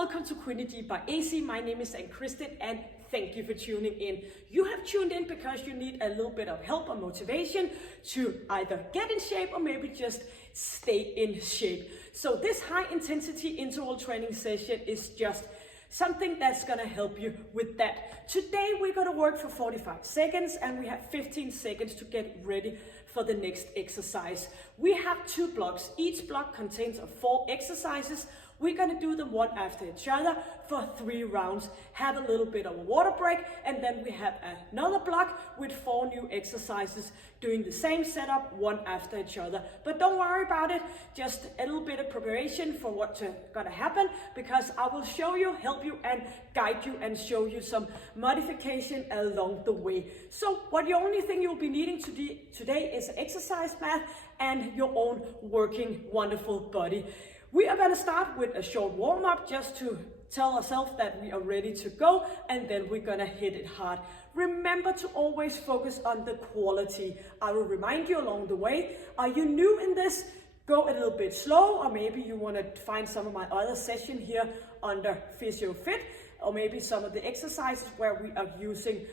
welcome to Queenie G by AC. My name is Ann-Kristin and thank you for tuning in. You have tuned in because you need a little bit of help or motivation to either get in shape or maybe just stay in shape. So this high intensity interval training session is just something that's gonna help you with that. Today we're gonna work for 45 seconds and we have 15 seconds to get ready for the next exercise. We have 2 blocks. Each block contains 4 exercises. We're gonna do them one after each other for 3 rounds. Have a little bit of a water break, and then we have another block with 4 new exercises doing the same setup one after each other. But don't worry about it, just a little bit of preparation for what's gonna happen, because I will show you, help you and guide you and show you some modification along the way. So what the only thing you'll be needing today is an exercise mat and your own working wonderful body. We are going to start with a short warm-up just to tell ourselves that we are ready to go, and then we're going to hit it hard. Remember to always focus on the quality. I will remind you along the way. Are you new in this? Go a little bit slow, or maybe you want to find some of my other sessions here under Physio Fit, or maybe some of the exercises where we are using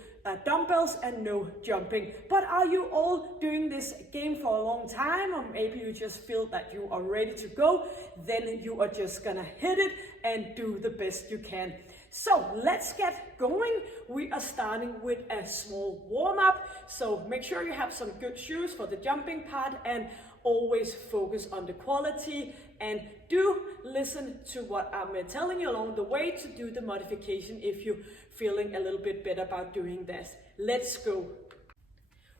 dumbbells and no jumping. But are you all doing this game for a long time, or maybe you just feel that you are ready to go? Then you are just gonna hit it and do the best you can. So let's get going. We are starting with a small warm-up, so make sure you have some good shoes for the jumping part and always focus on the quality, and do listen to what I'm telling you along the way to do the modification if you're feeling a little bit better about doing this. Let's go.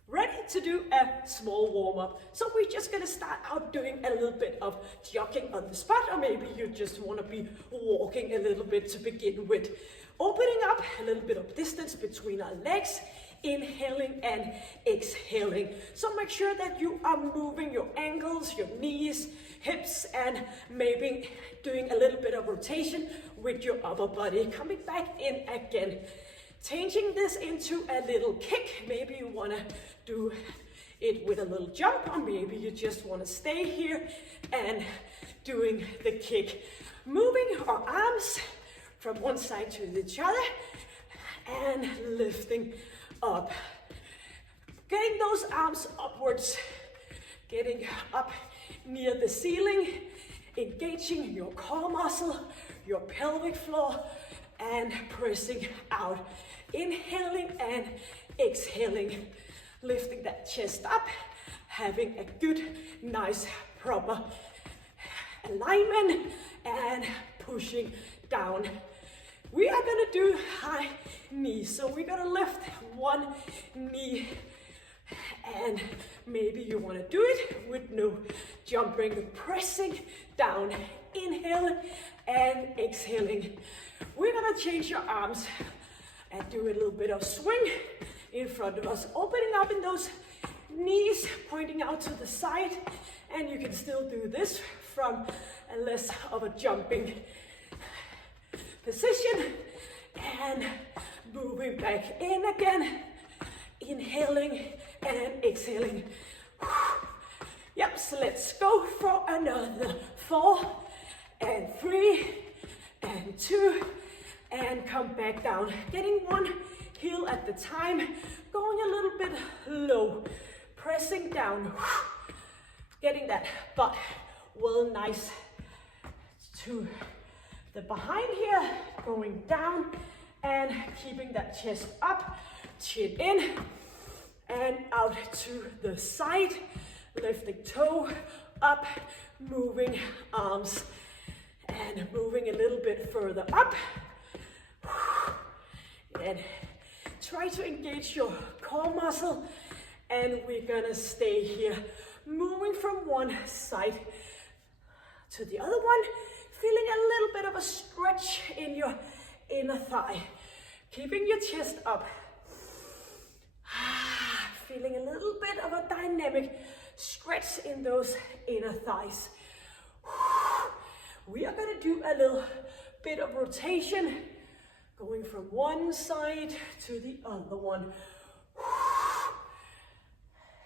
Ready to do a small warm-up. So we're just gonna start out doing a little bit of jogging on the spot, or maybe you just wanna be walking a little bit to begin with. Opening up a little bit of distance between our legs, inhaling and exhaling. So make sure that you are moving your ankles, your knees, hips, and maybe doing a little bit of rotation with your upper body. Coming back in again. Changing this into a little kick. Maybe you want to do it with a little jump, or maybe you just want to stay here and doing the kick. Moving our arms from one side to the other and lifting up. Getting those arms upwards, getting up near the ceiling, engaging your core muscle, your pelvic floor, and pressing out. Inhaling and exhaling, lifting that chest up, having a good, nice, proper alignment, and pushing down. We are gonna do high knees, so we're gonna lift one knee, and maybe you want to do it with no jumping, pressing down, inhaling and exhaling. We're gonna change your arms and do a little bit of swing in front of us, opening up in those knees, pointing out to the side, and you can still do this from a less of a jumping position, and moving back in again, inhaling and exhaling. Yep, so let's go for another 4 and 3 and 2, and come back down. Getting one heel at the time, going a little bit low, pressing down, getting that butt well nice to the behind here, going down and keeping that chest up, chin in and out to the side, lifting toe up, moving arms and moving a little bit further up, and try to engage your core muscle, and we're gonna stay here, moving from one side to the other one, feeling a little bit of a stretch in your inner thigh, keeping your chest up, feeling a little bit of a dynamic stretch in those inner thighs. We are gonna do a little bit of rotation, going from one side to the other one.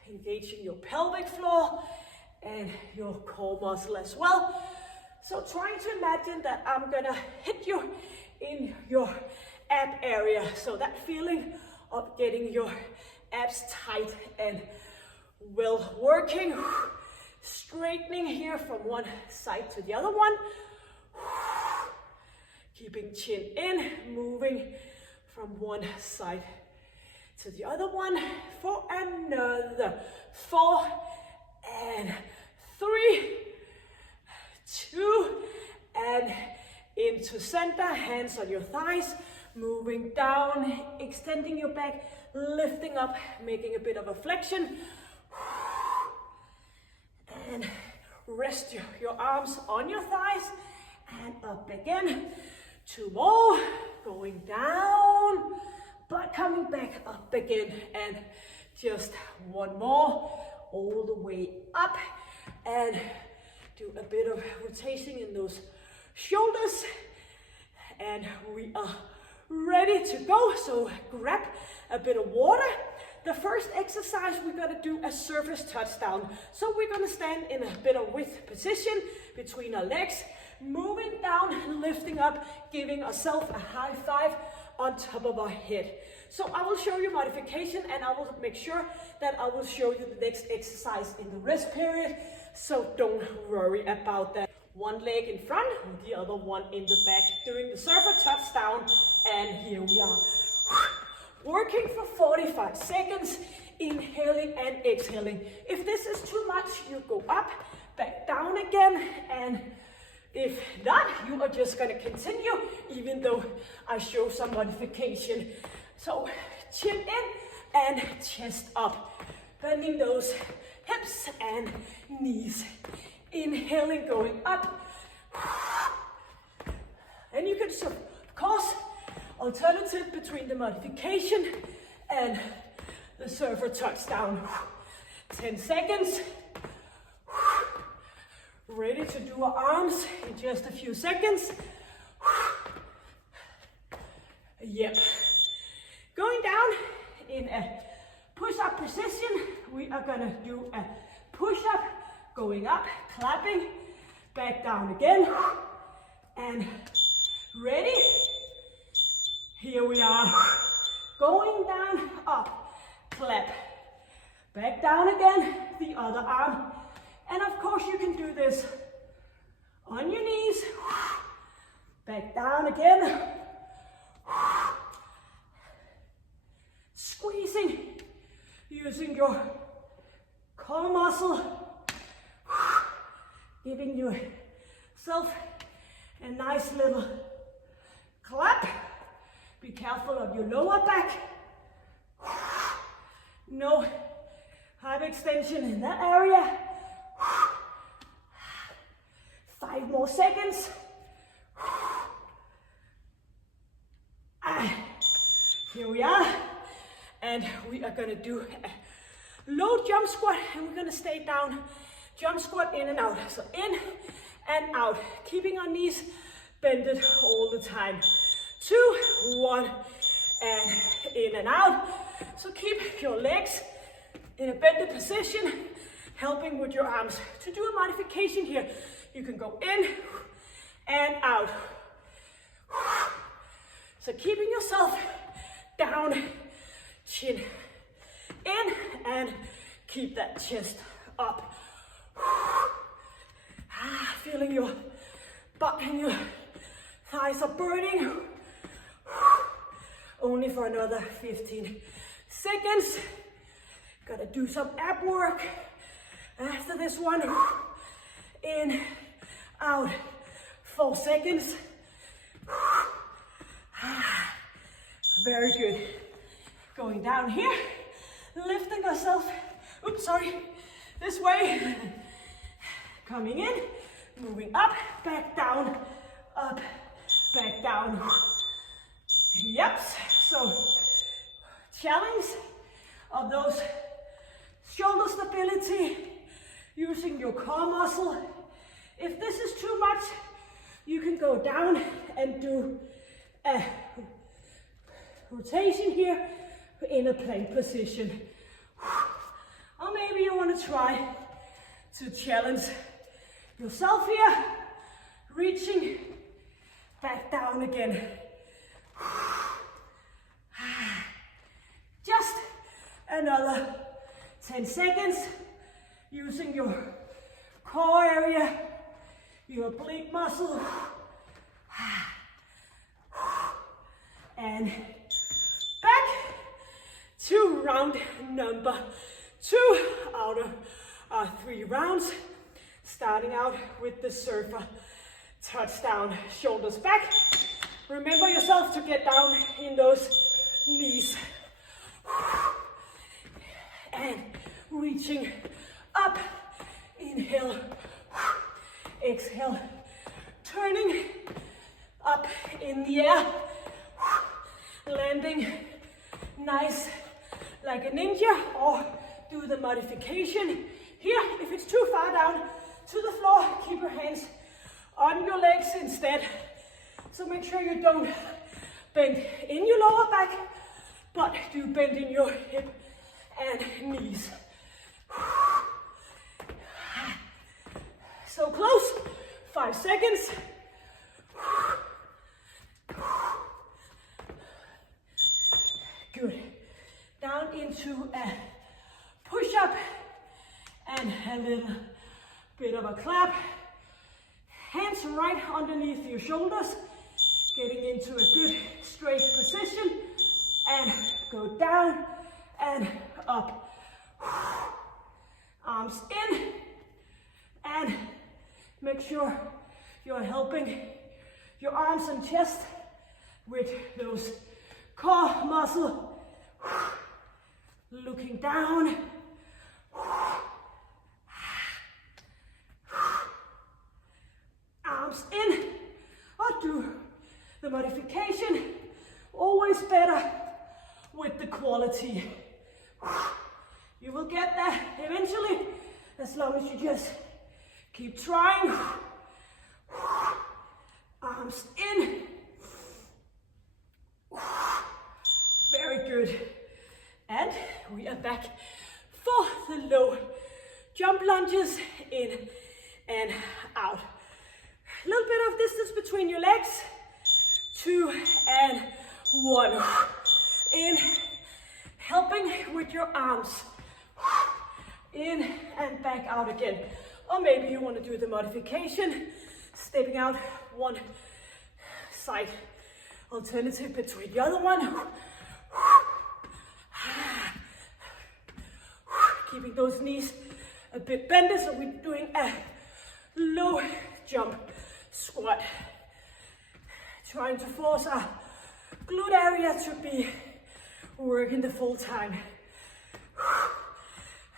Engaging your pelvic floor and your core muscle as well. So trying to imagine that I'm gonna hit you in your ab area. So that feeling of getting your abs tight and well working. Straightening here from one side to the other one. Keeping chin in, moving from one side to the other one for another 4 and 3, 2, and into center, hands on your thighs, moving down, extending your back, lifting up, making a bit of a flexion, and rest your arms on your thighs, and up again. 2 more, going down, but coming back up again, and just 1 more, all the way up, and do a bit of rotation in those shoulders, and we are ready to go. So grab a bit of water. The first exercise, we're gonna do a surface touchdown. So we're gonna stand in a bit of width position between our legs, moving down, lifting up, giving ourselves a high five on top of our head. So I will show you modification, and I will make sure that I will show you the next exercise in the rest period. So don't worry about that. One leg in front, the other one in the back, doing the surfer touchdown, and here we are. Working for 45 seconds, inhaling and exhaling. If this is too much, you go up, back down again, and if not, you are just gonna continue, even though I show some modification. So chin in and chest up, bending those hips and knees. Inhaling, going up. And you can, of course, alternative between the modification and the surfer touchdown. 10 seconds. Ready to do our arms in just a few seconds. Yep. Going down in a push-up position, we are gonna do a push-up, going up, clapping, back down again, and ready. Here we are, going down, up, clap, back down again, the other arm, and of course you can do this on your knees, back down again, squeezing, using your core muscle, giving yourself a nice little clap. Be careful of your lower back. No hip extension in that area. 5 more seconds. Here we are. And we are gonna do a low jump squat, and we're gonna stay down. Jump squat in and out. So in and out, keeping our knees bended all the time. 2, 1, and in and out. So keep your legs in a bended position, helping with your arms. To do a modification here, you can go in and out. So keeping yourself down, chin in, and keep that chest up. Feeling your butt and your thighs are burning. Only for another 15 seconds. Gotta do some ab work after this one. In, out, 4 seconds. Very good. Going down here, lifting ourselves, this way. Coming in, moving up, back down, up, back down. Yep, so challenge of those shoulder stability, using your core muscle. If this is too much, you can go down and do a rotation here in a plank position. Or maybe you want to try to challenge yourself here reaching back down again. Just another 10 seconds, using your core area, your oblique muscle, and back to round number 2 out of our 3 rounds, starting out with the surfer touchdown, shoulders back. Remember yourself to get down in those knees. And reaching up, inhale, exhale, turning up in the air, landing nice like a ninja, or do the modification here. If it's too far down to the floor, keep your hands on your legs instead. So make sure you don't bend in your lower back, but do bend in your hip and knees. So close, 5 seconds. Good. Down into a push-up and a little bit of a clap. Hands right underneath your shoulders, getting into a good straight position, and go down and up. Arms in, and make sure you're helping your arms and chest with those core muscle. Looking down. Arms in, or do the modification. Always better with the quality. You will get there eventually, as long as you just keep trying. Arms in. Very good. And we are back for the low jump lunges, in and out. A little bit of distance between your legs. 2 and 1. In, helping with your arms. In and back out again. Or maybe you want to do the modification, stepping out one side, alternative between the other one. Keeping those knees a bit bended, so we're doing a low jump squat. Trying to force our glute area to be working the full time.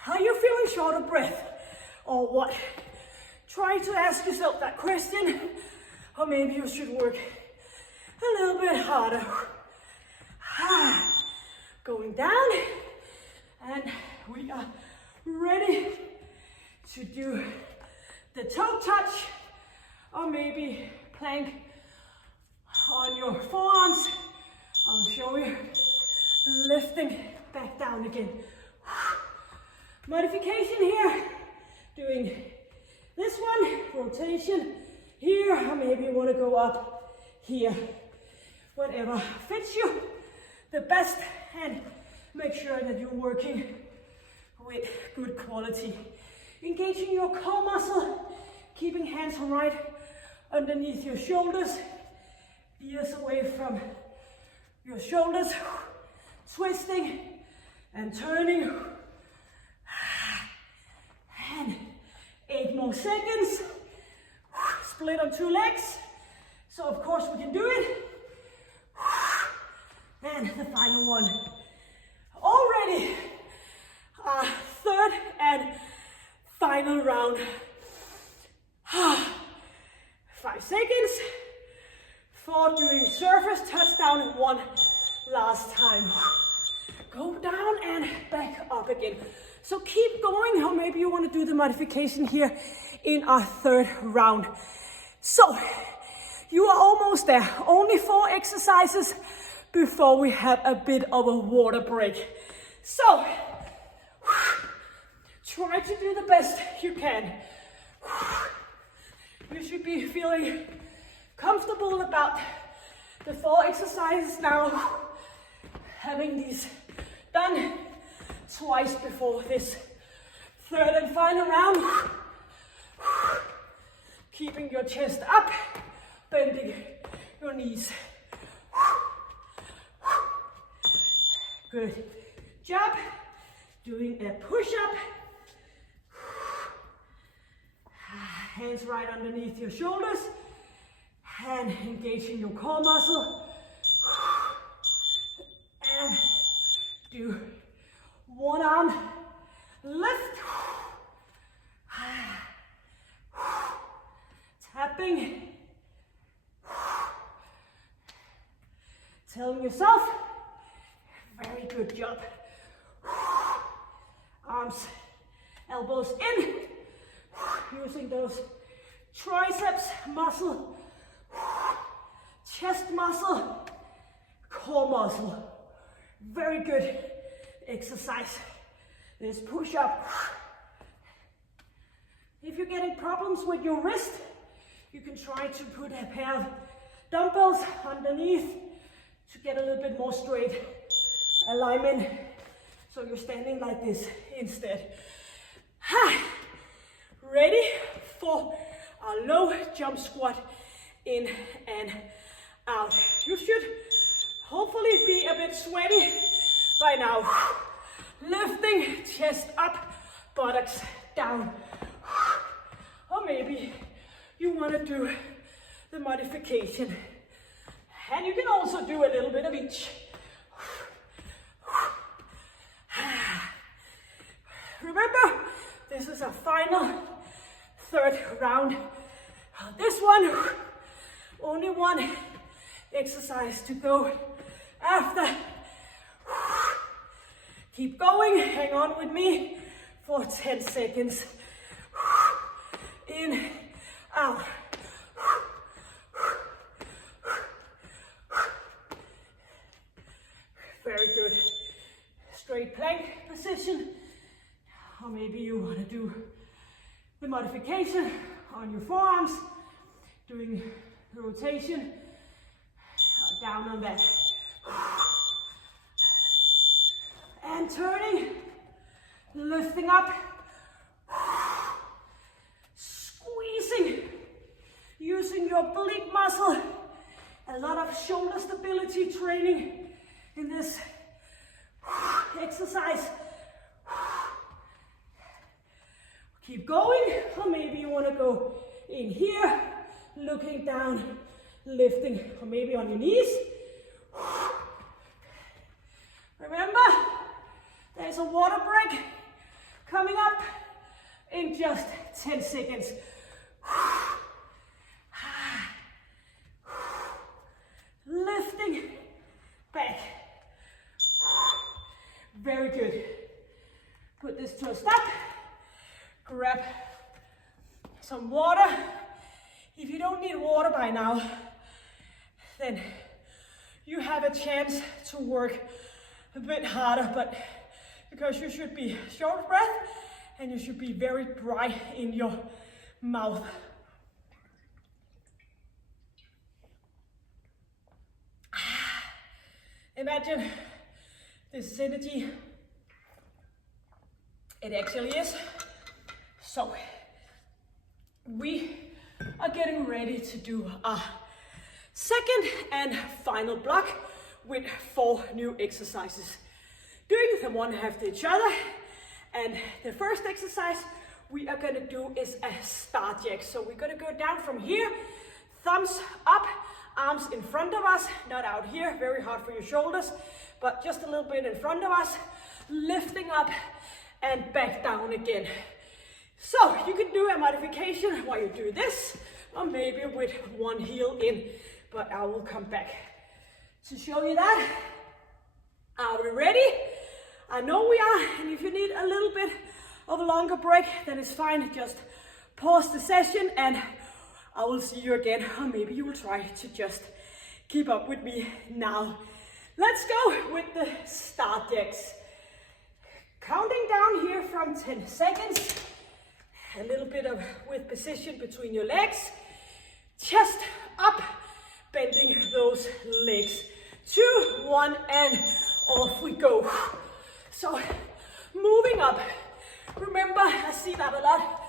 Are you feeling short of breath or what? Try to ask yourself that question, or maybe you should work a little bit harder. Going down, and we are ready to do the toe touch, or maybe plank on your forearms. I'll show you. Lifting back down again. Modification here. Doing this one, rotation here, or maybe you want to go up here. Whatever fits you the best, and make sure that you're working with good quality. Engaging your core muscle, keeping hands right underneath your shoulders, ears away from your shoulders, twisting and turning. And 8 more seconds. Split on 2 legs. So of course we can do it. And the final one. Already our 3rd and final round. 5 seconds for doing surface touchdown one last time. Go down and back up again. So keep going, or maybe you want to do the modification here in our 3rd round. So you are almost there. Only 4 exercises before we have a bit of a water break. So try to do the best you can. You should be feeling comfortable about the 4 exercises now. Having these done twice before this 3rd and final round. Keeping your chest up, bending your knees. Good job. Doing a push-up. Hands right underneath your shoulders. And engaging your core muscle. And do one arm lift. Tapping. Telling yourself, very good job. Arms, elbows in. Using those triceps muscle, chest muscle, core muscle. Very good exercise. This push-up. If you're getting problems with your wrist, you can try to put a pair of dumbbells underneath to get a little bit more straight alignment. So you're standing like this instead. Ready for a low jump squat in and out. You should hopefully be a bit sweaty by now. Lifting chest up, buttocks down. Or maybe you want to do the modification. And you can also do a little bit of each. Remember, this is a final 3rd round. This one, only one exercise to go after. Keep going, hang on with me for 10 seconds. In, out. Very good. Straight plank position. Or maybe you want to do the modification on your forearms, doing the rotation down on that. And turning, lifting up, squeezing, using your oblique muscle. A lot of shoulder stability training in this exercise. Keep going, or maybe you want to go in here, looking down, lifting, or maybe on your knees. Remember, there's a water break coming up in just 10 seconds. Lifting back. Very good. Put this to a stop. Grab some water. If you don't need water by now, then you have a chance to work a bit harder, but because you should be short of breath and you should be very dry in your mouth. Imagine this is energy. It actually is. So we are getting ready to do a second and final block with 4 new exercises. Doing them one after each other. And the first exercise we are going to do is a star jack. So we're going to go down from here, thumbs up, arms in front of us, not out here, very hard for your shoulders, but just a little bit in front of us, lifting up and back down again. So you can do a modification while you do this, or maybe with one heel in, but I will come back to show you that. Are we ready? I know we are, and if you need a little bit of a longer break, then it's fine. Just pause the session and I will see you again, or maybe you will try to just keep up with me now. Let's go with the star jacks. Counting down here from 10 seconds. A little bit of with position between your legs. Chest up, bending those legs. 2, 1, and off we go. So, moving up. Remember, I see that a lot.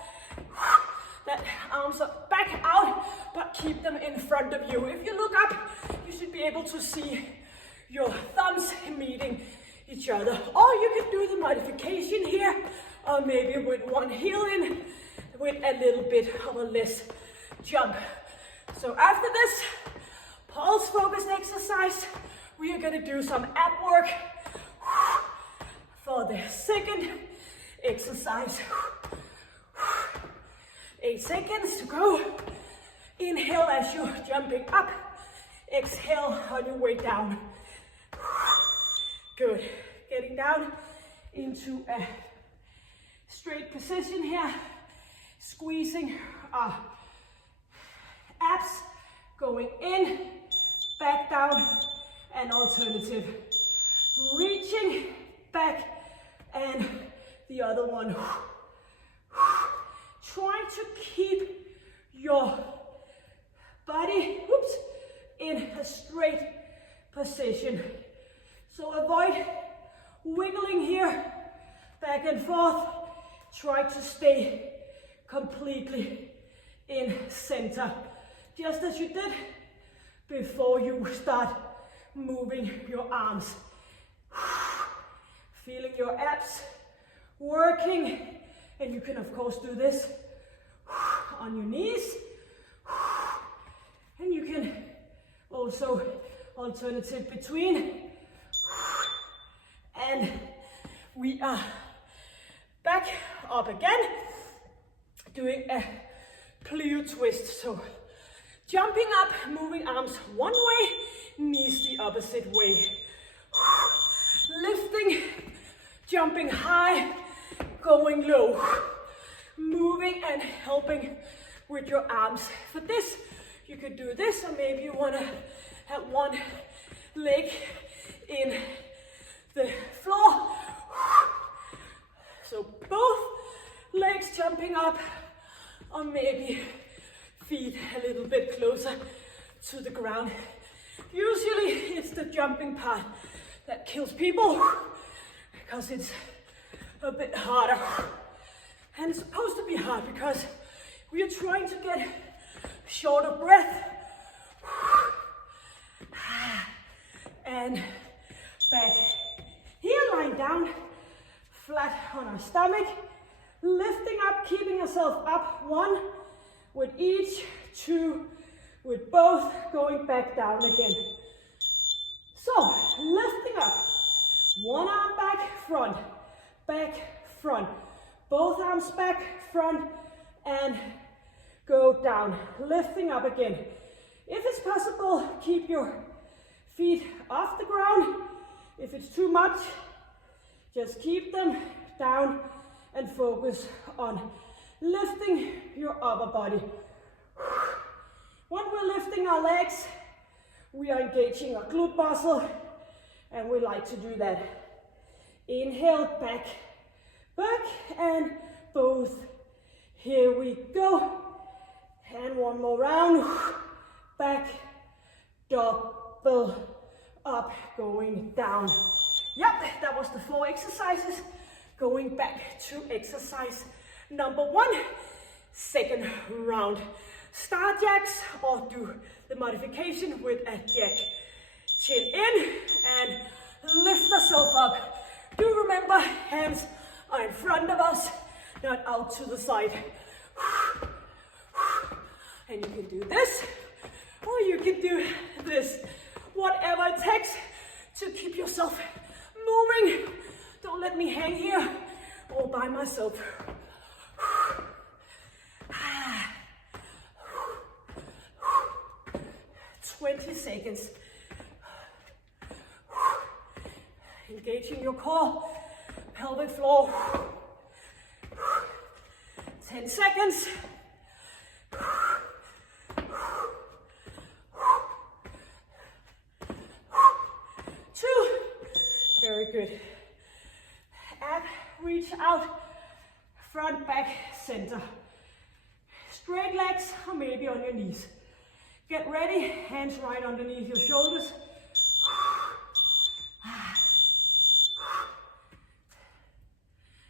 That arms are back out, but keep them in front of you. If you look up, you should be able to see your thumbs meeting each other. Or you can do the modification here, or maybe with one heel in, with a little bit of a less jump. So after this pulse focused exercise, we are gonna do some ab work for the second exercise. 8 seconds to go. Inhale as you're jumping up. Exhale on your way down. Good. Getting down into a straight position here. Squeezing our abs. Going in, back down, and alternative. Reaching back, and the other one. Try to keep your body, in a straight position. So avoid wiggling here, back and forth. Try to stay completely in center, just as you did before you start moving your arms. Feeling your abs working, and you can of course do this on your knees, and you can also alternative between, and we are back up again, doing a Plyo twist. So jumping up, moving arms one way, knees the opposite way. Lifting, jumping high, going low. Moving and helping with your arms. For this, you could do this, or maybe you want to have one leg in the floor. So both legs jumping up, or maybe feet a little bit closer to the ground. Usually it's the jumping part that kills people, because it's a bit harder. And it's supposed to be hard because we are trying to get short of breath. And back. Here, lying down, flat on our stomach. Lifting up, keeping yourself up. 1 with each, 2 with both, going back down again. So, lifting up. One arm back, front. Both arms back, front, and go down. Lifting up again. If it's possible, keep your feet off the ground. If it's too much, just keep them down and focus on lifting your upper body. When we're lifting our legs, we are engaging our glute muscle, and we like to do that. Inhale, back, and both. Here we go. And one more round. Back, double, up, going down. Yep, that was the 4 exercises. Going back to exercise number 1, second round. Star jacks, or do the modification with a jack. Chin in and lift yourself up. Do remember, hands are in front of us, not out to the side. And you can do this, or you can do this. Whatever it takes to keep yourself moving. Don't let me hang here all by myself. 20 seconds. Engaging your core, pelvic floor. 10 seconds. 2. Very good. Ab, reach out front, back, center. Straight legs or maybe on your knees. Get ready, hands right underneath your shoulders.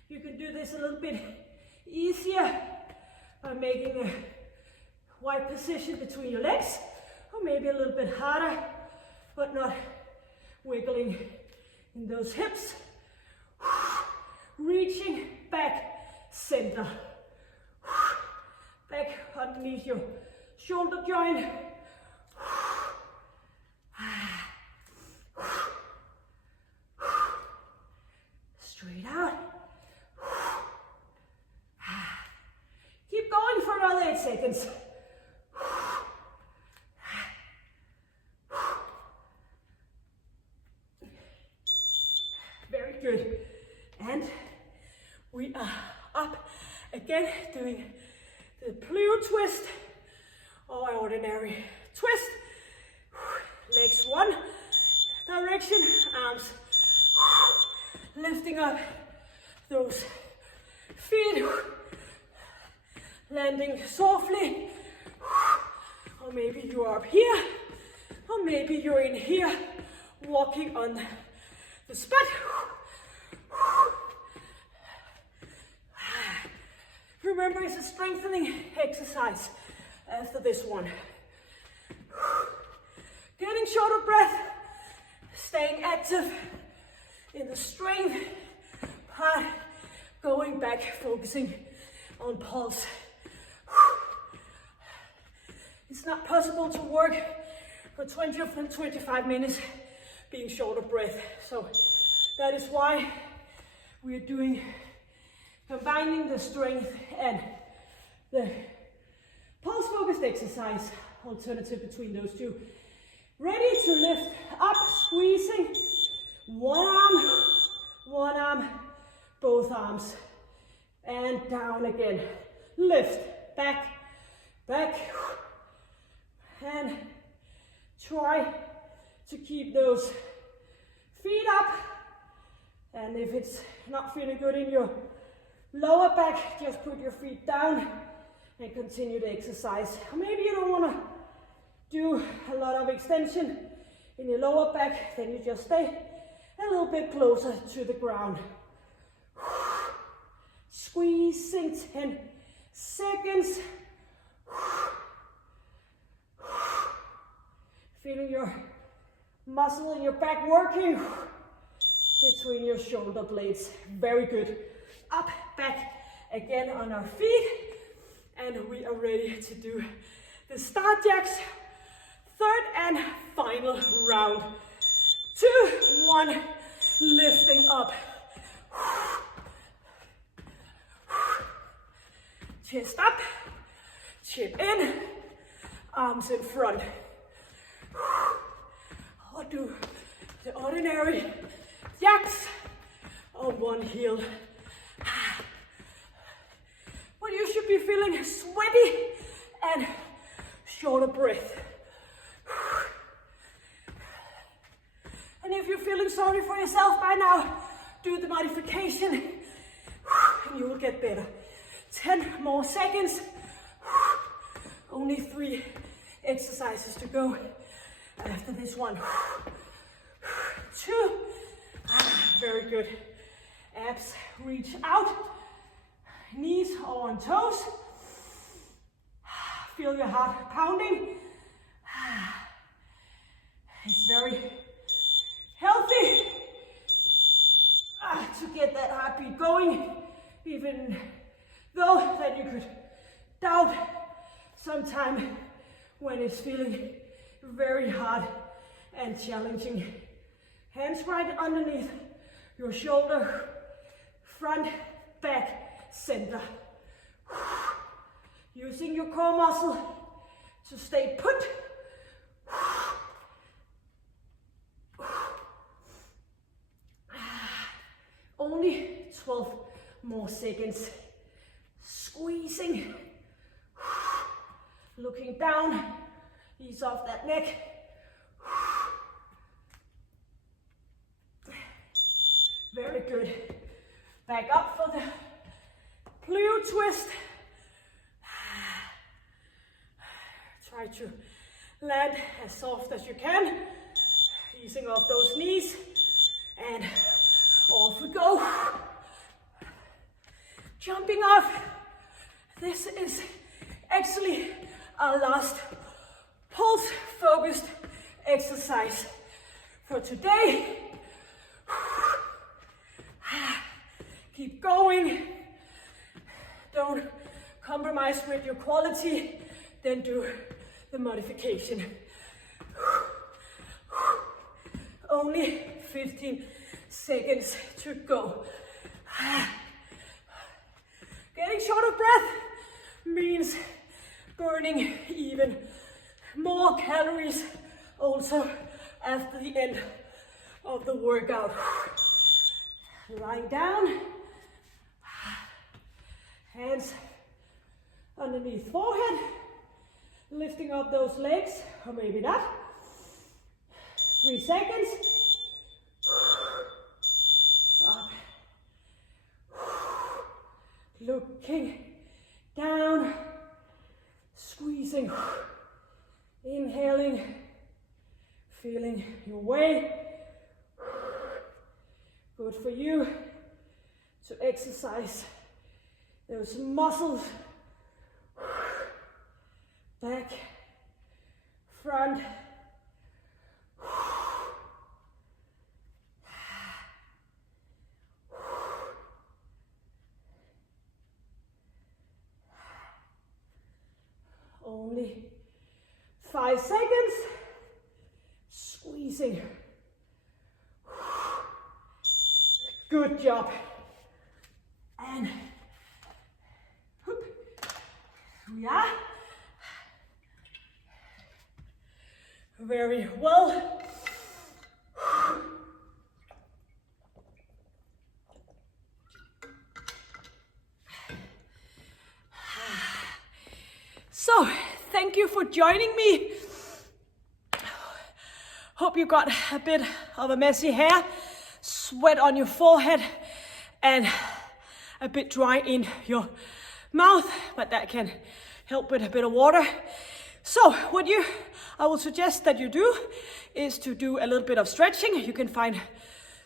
You can do this a little bit easier by making a wide position between your legs, or maybe a little bit harder, but not wiggling in those hips. Reaching back, center. Back underneath your shoulder joint. Straight out. Keep going for another 8 seconds. Very good. And we are up again, doing the Plyo twist, or ordinary twist. Legs one direction, arms lifting up those feet, landing softly, or maybe you are up here, or maybe you're in here, walking on the spot. Remember, it's a strengthening exercise after this one. Getting short of breath, staying active in the strength part, going back, focusing on pulse. It's not possible to work for 20 or 25 minutes being short of breath. So that is why we are combining the strength and the pulse focused exercise, alternative between those two. Ready to lift up, squeezing one arm, both arms, and down again. Lift, back, and try to keep those feet up. And if it's not feeling good in your lower back, just put your feet down and continue the exercise. Maybe you don't want to do a lot of extension in your lower back, then you just stay a little bit closer to the ground. Squeezing 10 seconds. Feeling your muscle in your back working between your shoulder blades. Very good. Up, back, again on our feet. And we are ready to do the start jacks. Third and final round. 2, 1, lifting up. Chest up, chip in, arms in front. Or do the ordinary jacks on one heel. But you should be feeling sweaty and short of breath. And if you're feeling sorry for yourself by now, do the modification and you will get better. 10 more seconds. Only 3 exercises to go after this one. 2. Very good. Abs reach out. Knees are on toes. Feel your heart pounding. It's very healthy to get that heartbeat going, even though that you could doubt sometime when it's feeling very hard and challenging. Hands right underneath your shoulder, front, back, center. Using your core muscle to stay put. Only 12 more seconds. Squeezing. Looking down. Ease off that neck. Very good. Back up for the Plyo twist. Try to land as soft as you can, easing off those knees, and off we go. Jumping off. This is actually our last pulse-focused exercise for today. Keep going. Don't compromise with your quality. Then do the modification. Only 15 seconds to go. Getting short of breath means burning even more calories also after the end of the workout. Lying down, hands underneath forehead, lifting up those legs, or maybe not. 3 seconds. Up. Looking down, squeezing, inhaling, feeling your way. Good for you to exercise those muscles. Back, front. Only 5 seconds. Squeezing. Good job. And whoop, here we are. Very well. So, thank you for joining me. Hope you got a bit of a messy hair, sweat on your forehead, and a bit dry in your mouth, but that can help with a bit of water. So, I will suggest that you do is to do a little bit of stretching. You can find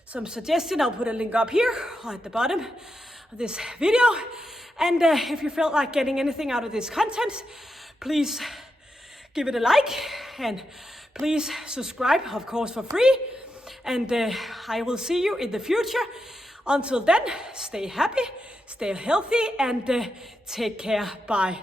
some suggestion. I'll put a link up here or at the bottom of this video. And if you felt like getting anything out of this content, please give it a like and please subscribe, of course, for free. And I will see you in the future. Until then, stay happy, stay healthy, and take care. Bye.